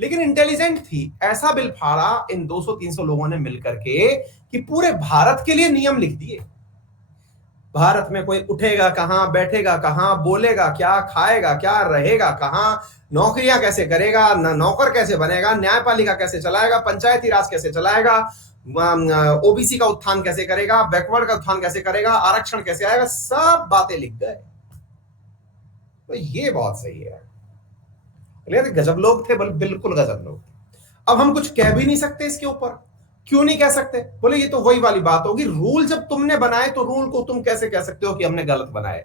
लेकिन इंटेलिजेंट थी, ऐसा बिल फाड़ा इन 200-300 लोगों ने मिलकर के कि पूरे भारत के लिए नियम लिख दिए। भारत में कोई उठेगा कहां, बैठेगा कहां, बोलेगा क्या, खाएगा क्या, रहेगा कहां, नौकरियां कैसे करेगा, नौकर कैसे बनेगा, न्यायपालिका कैसे चलाएगा, पंचायती राज कैसे चलाएगा, ओबीसी का उत्थान कैसे करेगा, बैकवर्ड का उत्थान कैसे करेगा, आरक्षण कैसे आएगा, सब बातें लिख गए। तो ये बहुत सही है। गजब लोग थे, बिल्कुल गजब लोग। अब हम कुछ कह भी नहीं सकते इसके ऊपर। क्यों नहीं कह सकते? बोले ये तो वही वाली बात होगी, रूल जब तुमने बनाए तो रूल को तुम कैसे कह सकते हो कि हमने गलत बनाए?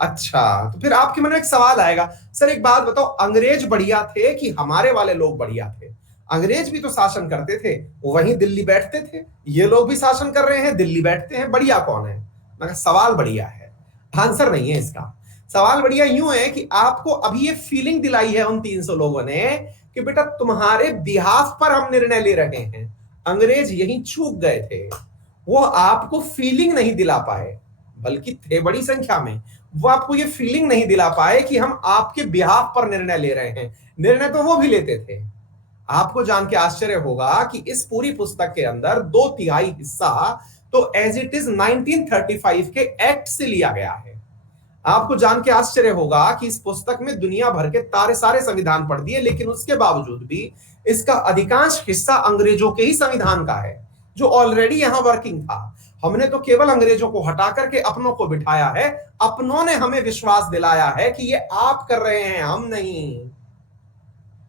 अच्छा, तो फिर आपके मन में एक सवाल आएगा, सर एक बात बताओ, अंग्रेज बढ़िया थे कि हमारे वाले लोग बढ़िया थे? अंग्रेज भी तो शासन करते थे, वहीं दिल्ली बैठते थे, ये लोग भी शासन कर रहे हैं, दिल्ली बैठते हैं, बढ़िया कौन है? मगर सवाल बढ़िया है, आंसर नहीं है इसका। सवाल बढ़िया यूं है कि आपको अभी ये फीलिंग दिलाई है उन 300 लोगों ने कि बेटा तुम्हारे बिहाफ पर हम निर्णय ले रहे हैं। अंग्रेज यहीं चूक गए थे, वो आपको फीलिंग नहीं दिला पाए। बल्कि थे बड़ी संख्या में, वो आपको ये फीलिंग नहीं दिला पाए कि हम आपके बिहाफ पर निर्णय ले रहे हैं। निर्णय तो वो भी लेते थे। आपको जान के आश्चर्य होगा कि इस पूरी पुस्तक के अंदर 2/3 हिस्सा तो एज इट इज 1935 के एक्ट से लिया गया है। आपको जान के आश्चर्य होगा कि इस पुस्तक में दुनिया भर के सारे संविधान पढ़ दिए, लेकिन उसके बावजूद भी इसका अधिकांश हिस्सा अंग्रेजों के ही संविधान का है, जो ऑलरेडी यहां वर्किंग था। हमने तो केवल अंग्रेजों को हटा करके अपनों को बिठाया है। अपनों ने हमें विश्वास दिलाया है कि ये आप कर रहे हैं, हम नहीं।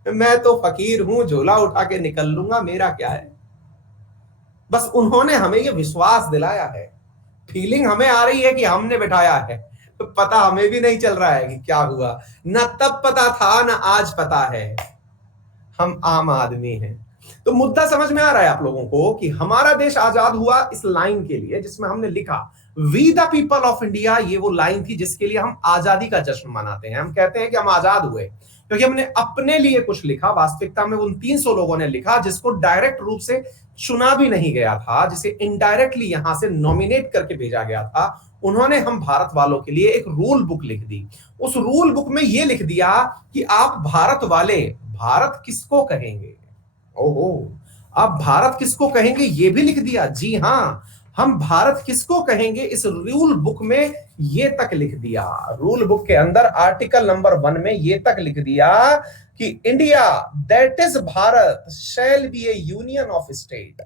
मैं तो फकीर हूं, झोला उठा के निकल लूंगा, मेरा क्या है। बस उन्होंने हमें ये विश्वास दिलाया है। फीलिंग हमें आ रही है कि हमने बिठाया है, तो पता हमें भी नहीं चल रहा है कि क्या हुआ। न तब पता था, न आज पता है। हम आम आदमी हैं। तो मुद्दा समझ में आ रहा है आप लोगों को कि हमारा देश आजाद हुआ इस लाइन के लिए जिसमें हमने लिखा we the people of India. ये वो लाइन थी जिसके लिए हम आजादी का जश्न मनाते हैं। हम कहते हैं कि हम आजाद हुए क्योंकि हमने अपने लिए कुछ लिखा। वास्तविकता में उन 300 लोगों ने लिखा जिसको डायरेक्ट रूप से चुना भी नहीं गया था, जिसे इनडायरेक्टली यहां से नॉमिनेट करके भेजा गया था। उन्होंने हम भारत वालों के लिए एक रूल बुक लिख दी। उस रूल बुक में यह लिख दिया कि आप भारत वाले भारत किसको कहेंगे। ओहो, आप भारत किसको कहेंगे ये भी लिख दिया। जी हां, हम भारत किसको कहेंगे इस रूल बुक में ये तक लिख दिया। रूल बुक के अंदर आर्टिकल नंबर 1 में ये तक लिख दिया कि India that is Bharat shall be A union of state.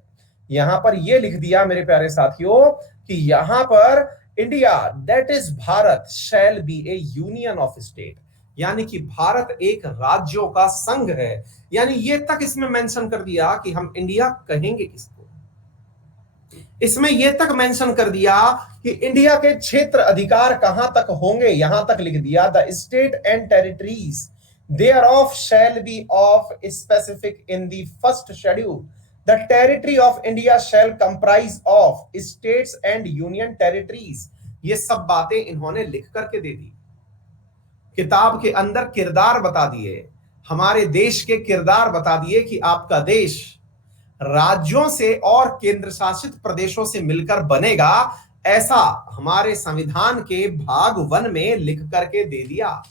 यहां पर ये लिख दिया मेरे प्यारे साथियों कि यहां पर India that is Bharat shall be A union of state, यानी कि भारत एक राज्यों का संघ है। यानी ये तक इसमें मेंशन कर दिया कि हम इंडिया कहेंगे किसको। इसमें यह तक मेंशन कर दिया कि इंडिया के क्षेत्र अधिकार कहां तक होंगे। यहां तक लिख दिया the state and territories thereof shall be of specific in the first schedule. The territory of India shall comprise of states and union territories. ये सब बातें इन्होंने लिख करके दे दी। किताब के अंदर किरदार बता दिए, हमारे देश के किरदार बता दिए कि आपका देश राज्यों से और केंद्र शासित प्रदेशों से मिलकर बनेगा। ऐसा हमारे संविधान के भाग 1 में लिख करके दे दिया।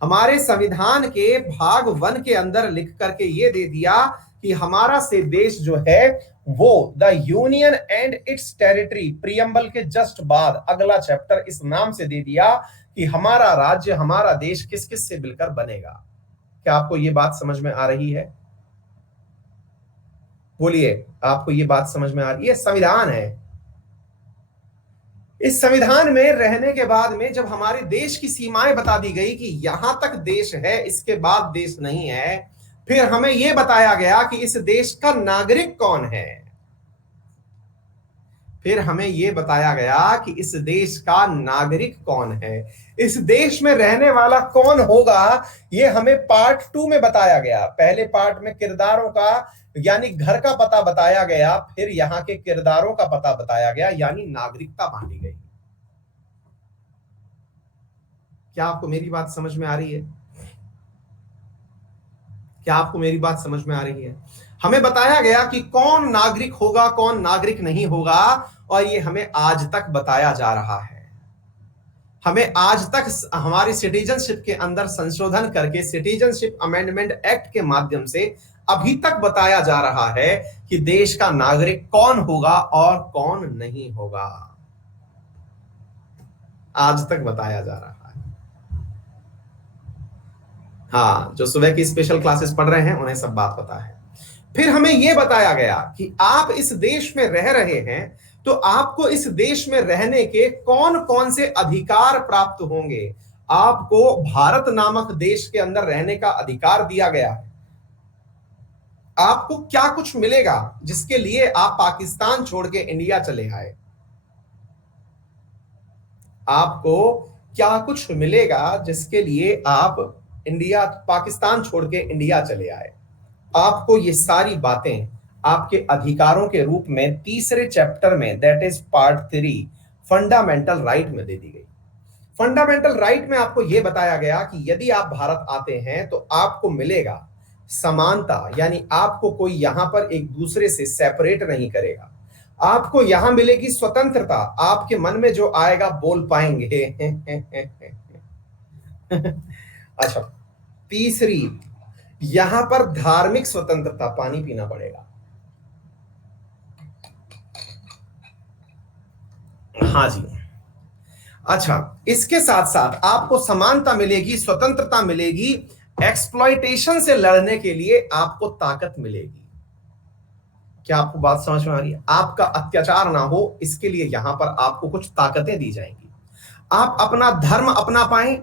हमारे संविधान के भाग 1 के अंदर लिख करके ये दे दिया कि हमारा से देश जो है वो the union and it's territory. Preamble के जस्ट बाद अगला चैप्टर इस नाम से दे दिया कि हमारा राज्य, हमारा देश किस किस से मिलकर बनेगा। क्या आपको ये बात समझ में आ रही है? बोलिए, आपको ये बात समझ में आ रही है? संविधान है। इस संविधान में रहने के बाद में जब हमारे देश की सीमाएं बता दी गई कि यहां तक देश है, इसके बाद देश नहीं है, फिर हमें यह बताया गया कि इस देश का नागरिक कौन है। फिर हमें यह बताया गया कि इस देश का नागरिक कौन है, इस देश में रहने वाला कौन होगा। यह हमें पार्ट 2 में बताया गया। पहले पार्ट में किरदारों का यानी घर का पता बताया गया, फिर यहां के किरदारों का पता बताया गया, यानी नागरिकता बांटी गई। क्या आपको मेरी बात समझ में आ रही है? क्या आपको मेरी बात समझ में आ रही है? हमें बताया गया कि कौन नागरिक होगा, कौन नागरिक नहीं होगा, और ये हमें आज तक बताया जा रहा है। हमें आज तक हमारी सिटीजनशिप के अंदर संशोधन करके सिटीजनशिप अमेंडमेंट एक्ट के माध्यम से अभी तक बताया जा रहा है कि देश का नागरिक कौन होगा और कौन नहीं होगा। आज तक बताया जा रहा है। हाँ, जो सुबह की स्पेशल क्लासेस पढ़ रहे हैं उन्हें सब बात पता है। फिर हमें यह बताया गया कि आप इस देश में रह रहे हैं तो आपको इस देश में रहने के कौन कौन से अधिकार प्राप्त होंगे। आपको भारत नामक देश के अंदर रहने का अधिकार दिया गया है। आपको क्या कुछ मिलेगा जिसके लिए आप पाकिस्तान छोड़ के इंडिया चले आए। आपको क्या कुछ मिलेगा जिसके लिए आप पाकिस्तान छोड़ के इंडिया चले आए। आपको ये सारी बातें आपके अधिकारों के रूप में तीसरे चैप्टर में that is part 3 fundamental right में दे दी गई। फंडामेंटल राइट में आपको यह बताया गया कि यदि आप भारत आते हैं तो आपको मिलेगा समानता, यानी आपको कोई यहां पर एक दूसरे से सेपरेट नहीं करेगा। आपको यहां मिलेगी स्वतंत्रता, आपके मन में जो आएगा बोल पाएंगे। अच्छा, तीसरी, यहां पर धार्मिक स्वतंत्रता, पानी पीना पड़ेगा। हाँ जी। अच्छा, इसके साथ साथ आपको समानता मिलेगी, स्वतंत्रता मिलेगी, एक्सप्लॉइटेशन से लड़ने के लिए आपको ताकत मिलेगी। क्या आपको बात समझ में आ रही है? आपका अत्याचार ना हो इसके लिए यहां पर आपको कुछ ताकतें दी जाएंगी। आप अपना धर्म अपना पाएं,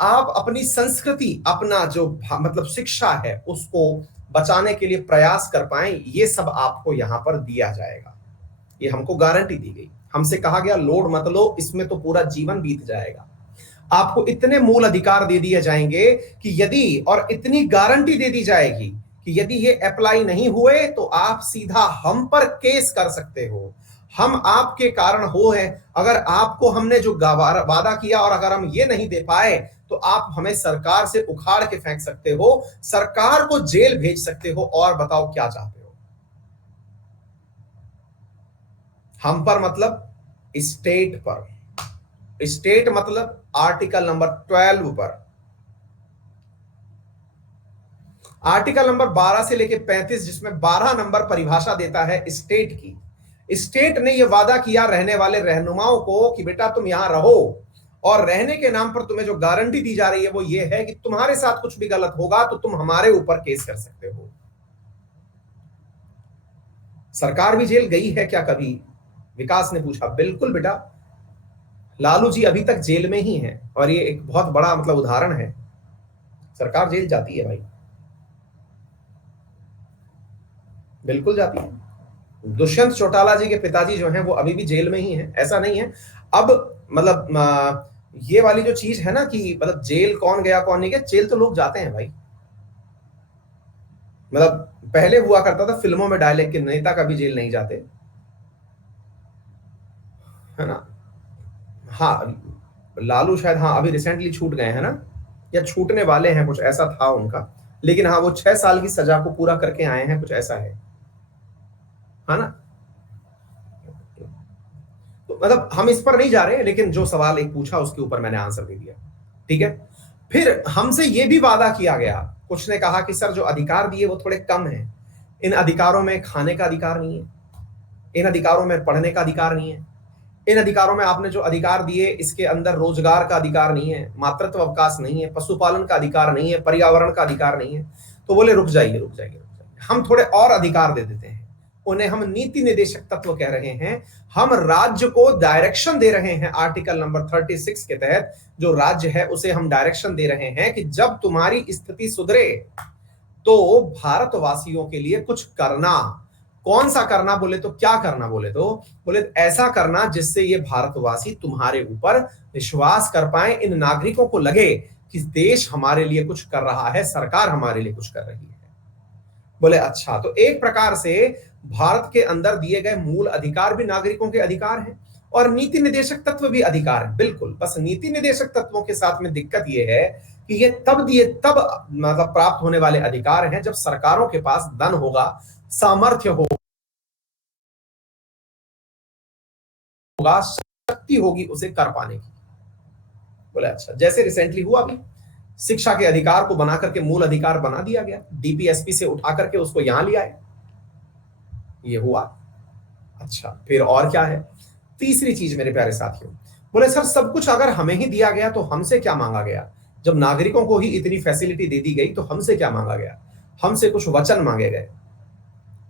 आप अपनी संस्कृति, अपना जो मतलब शिक्षा है उसको बचाने के लिए प्रयास कर पाएं, ये सब आपको यहां पर दिया जाएगा। ये हमको गारंटी दी गई, हमसे कहा गया लोड मत लो, इसमें तो पूरा जीवन बीत जाएगा। आपको इतने मूल अधिकार दे दिए जाएंगे कि यदि, और इतनी गारंटी दे दी जाएगी कि यदि ये अप्लाई नहीं हुए तो आप सीधा हम पर केस कर सकते हो। हम आपके कारण हो है, अगर आपको हमने जो वादा किया और अगर हम ये नहीं दे पाए तो आप हमें सरकार से उखाड़ के फेंक सकते हो, सरकार को जेल भेज सकते हो, और बताओ क्या चाहते हो। हम पर मतलब स्टेट पर, स्टेट मतलब आर्टिकल नंबर 12 पर, आर्टिकल नंबर 12 से लेकर 35, जिसमें 12 नंबर परिभाषा देता है स्टेट की। स्टेट ने यह वादा किया रहने वाले रहनुमाओं को कि बेटा तुम यहां रहो, और रहने के नाम पर तुम्हें जो गारंटी दी जा रही है वो ये है कि तुम्हारे साथ कुछ भी गलत होगा तो तुम हमारे ऊपर केस कर सकते हो। सरकार भी जेल गई है क्या कभी? विकास ने पूछा। बिल्कुल बेटा, लालू जी अभी तक जेल में ही हैं, और ये एक बहुत बड़ा मतलब उदाहरण है। सरकार जेल जाती है भाई, बिल्कुल जाती है। दुष्यंत चौटाला जी के पिताजी जो हैं वो अभी भी जेल में ही हैं, ऐसा नहीं है। अब मतलब ये वाली जो चीज है ना कि मतलब जेल कौन गया कौन नहीं गया, जेल तो लोग जाते हैं भाई। मतलब पहले हुआ करता था फिल्मों में डायलॉग के नेता कभी जेल नहीं जाते, है ना। हाँ, लालू शायद, हाँ अभी रिसेंटली छूट गए हैं ना, या छूटने वाले हैं, कुछ ऐसा था उनका। लेकिन हाँ, वो 6 साल की सजा को पूरा करके आए हैं, कुछ ऐसा है ना। तो मतलब हम इस पर नहीं जा रहे हैं, लेकिन जो सवाल एक पूछा उसके ऊपर मैंने आंसर दे दिया। ठीक है। फिर हमसे यह भी वादा किया गया, कुछ ने कहा कि सर जो अधिकार दिए वो थोड़े कम हैं। इन अधिकारों में खाने का अधिकार नहीं है, इन अधिकारों में पढ़ने का अधिकार नहीं है, इन अधिकारों में आपने जो अधिकार दिए इसके अंदर रोजगार का अधिकार नहीं है, मातृत्व अवकाश नहीं है, पशुपालन का अधिकार नहीं है, पर्यावरण का अधिकार नहीं है। तो बोले रुक जाइए रुक जाइए रुक जाइए, हम थोड़े और अधिकार दे देते हैं। उन्हें हम नीति निदेशक तत्व कह रहे हैं। हम राज्य को डायरेक्शन दे रहे हैं, आर्टिकल नंबर 36 के तहत जो राज्य है उसे हम डायरेक्शन दे रहे हैं कि जब तुम्हारी स्थिति सुधरे तो भारतवासियों के लिए कुछ करना। कौन सा करना बोले तो, क्या करना बोले तो, बोले ऐसा करना जिससे ये भारतवासी तुम्हारे ऊपर विश्वास कर पाए, इन नागरिकों को लगे कि देश हमारे लिए कुछ कर रहा है, सरकार हमारे लिए कुछ कर रही है। बोले अच्छा, तो एक प्रकार से भारत के अंदर दिए गए मूल अधिकार भी नागरिकों के अधिकार हैं, और नीति निदेशक तत्व भी अधिकार है। बिल्कुल, बस नीति निदेशक तत्वों के साथ में दिक्कत यह है कि ये तब दिए तब मतलब प्राप्त होने वाले अधिकार हैं जब सरकारों के पास धन होगा, सामर्थ्य होगा, शक्ति होगी उसे कर पाने की। बोले अच्छा, जैसे रिसेंटली हुआ अभी शिक्षा के अधिकार को बना करके मूल अधिकार बना दिया गया, डीपीएसपी से उठा करके उसको यहां लिया है, ये हुआ। अच्छा, फिर और क्या है? तीसरी चीज मेरे प्यारे साथियों, बोले सर सब कुछ अगर हमें ही दिया गया तो हमसे क्या मांगा गया? जब नागरिकों को ही इतनी फैसिलिटी दे दी गई तो हमसे क्या मांगा गया? हमसे कुछ वचन मांगे गए,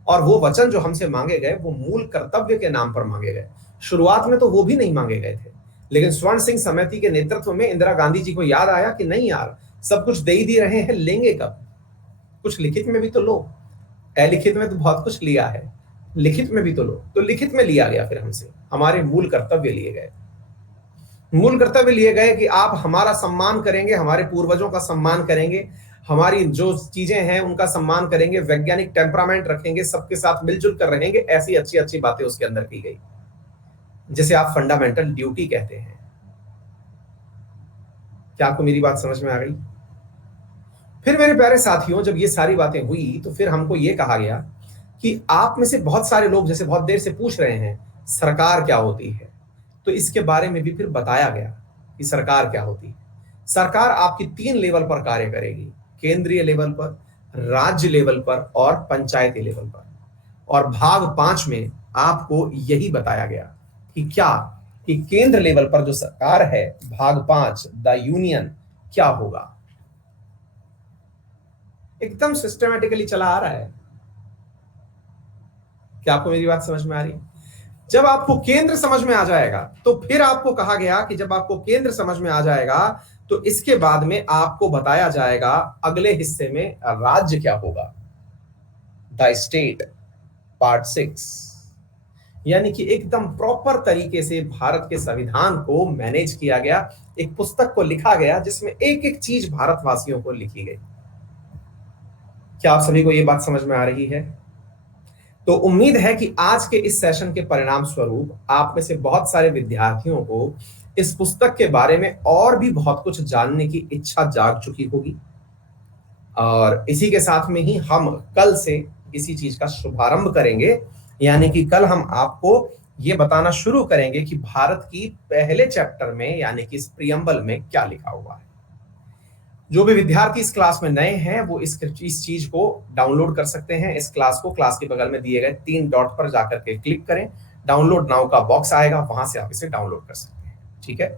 और वो वचन जो हमसे मांगे गए वो मूल कर्तव्य के नाम पर मांगे गए। शुरुआत में तो वो भी नहीं मांगे गए थे, लेकिन स्वर्ण सिंह समिति के नेतृत्व में इंदिरा गांधी जी को याद आया कि नहीं यार, सब कुछ दे ही दे रहे हैं, लेंगे कब? कुछ लिखित में भी तो लो। अलिखित में तो बहुत कुछ लिया है, लिखित में भी तो लो। तो लिखित में लिया गया, फिर हमसे हमारे मूल कर्तव्य लिए गए। मूल कर्तव्य लिए गए कि आप हमारा सम्मान करेंगे, हमारे पूर्वजों का सम्मान करेंगे, हमारी जो चीजें हैं उनका सम्मान करेंगे, वैज्ञानिक टेम्परामेंट रखेंगे, सबके साथ मिलजुल कर रहेंगे। ऐसी अच्छी अच्छी बातें उसके अंदर की गई, जिसे आप फंडामेंटल ड्यूटी कहते हैं। क्या आपको मेरी बात समझ में आ गई? फिर मेरे प्यारे साथियों, जब ये सारी बातें हुई तो फिर हमको ये कहा गया कि आप में से बहुत सारे लोग जैसे बहुत देर से पूछ रहे हैं सरकार क्या होती है, तो इसके बारे में भी फिर बताया गया कि सरकार क्या होती है। सरकार आपकी 3 लेवल पर कार्य करेगी, केंद्रीय लेवल पर, राज्य लेवल पर और पंचायती लेवल पर। और भाग 5 में आपको यही बताया गया कि क्या, कि केंद्र लेवल पर जो सरकार है, भाग 5 द यूनियन, क्या होगा। एकदम सिस्टमेटिकली चला आ रहा है। क्या आपको मेरी बात समझ में आ रही है? जब आपको केंद्र समझ में आ जाएगा तो फिर आपको कहा गया कि जब आपको केंद्र समझ में आ जाएगा तो इसके बाद में आपको बताया जाएगा अगले हिस्से में राज्य क्या होगा, द स्टेट, पार्ट 6। यानी कि एकदम प्रॉपर तरीके से भारत के संविधान को मैनेज किया गया, एक पुस्तक को लिखा गया जिसमें एक एक चीज भारतवासियों को लिखी गई। क्या आप सभी को यह बात समझ में आ रही है? तो उम्मीद है कि आज के इस सेशन के परिणाम स्वरूप आप में से बहुत सारे विद्यार्थियों को इस पुस्तक के बारे में और भी बहुत कुछ जानने की इच्छा जाग चुकी होगी। और इसी के साथ में ही हम कल से इसी चीज का शुभारंभ करेंगे, यानी कि कल हम आपको ये बताना शुरू करेंगे कि भारत की पहले चैप्टर में यानी कि इस प्रियम्बल में क्या लिखा हुआ है। जो भी विद्यार्थी इस क्लास में नए हैं वो इस चीज को डाउनलोड कर सकते हैं। इस क्लास को क्लास के बगल में दिए गए 3 डॉट पर जाकर के क्लिक करें, डाउनलोड नाउ का बॉक्स आएगा, वहां से आप इसे डाउनलोड कर सकते हैं। ठीक है।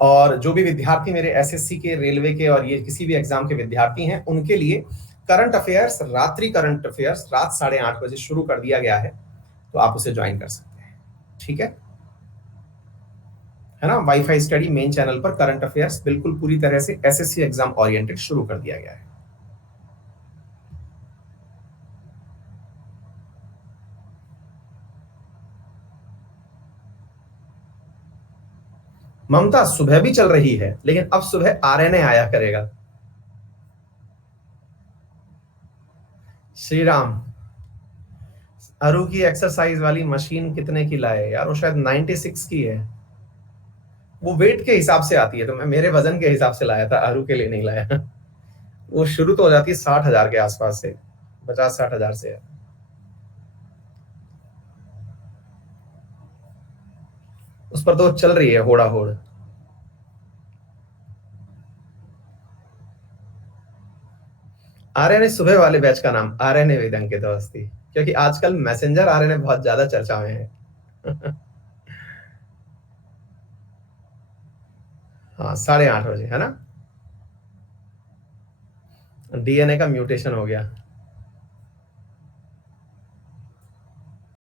और जो भी विद्यार्थी मेरे एसएससी के, रेलवे के और ये किसी भी एग्जाम के विद्यार्थी हैं, उनके लिए करंट अफेयर्स, रात्रि करंट अफेयर्स रात 8:30 बजे शुरू कर दिया गया है, तो आप उसे ज्वाइन कर सकते हैं। ठीक है ना। वाईफाई स्टडी मेन चैनल पर करंट अफेयर्स बिल्कुल पूरी तरह से एसएससी एग्जाम ओरिएंटेड शुरू कर दिया गया है। ममता सुबह भी चल रही है, लेकिन अब सुबह आरएनए आया करेगा। श्री राम, अरु की एक्सरसाइज वाली मशीन कितने की लाए यार? वो शायद 96 की है। वो वेट के हिसाब से आती है, तो मैं मेरे वजन के हिसाब से लाया था, अरु के लिए नहीं लाया। वो शुरू तो हो जाती है 60,000 के आसपास से, 50-60,000 से है। उस पर तो चल रही है होड़ा होड़। आरएनए सुबह वाले बैच का नाम आरएनए वेद अंकित अवस्थी, क्योंकि आजकल मैसेंजर आरएनए बहुत ज्यादा चर्चा में है। हाँ, 8:30 बजे है ना। डीएनए का म्यूटेशन हो गया।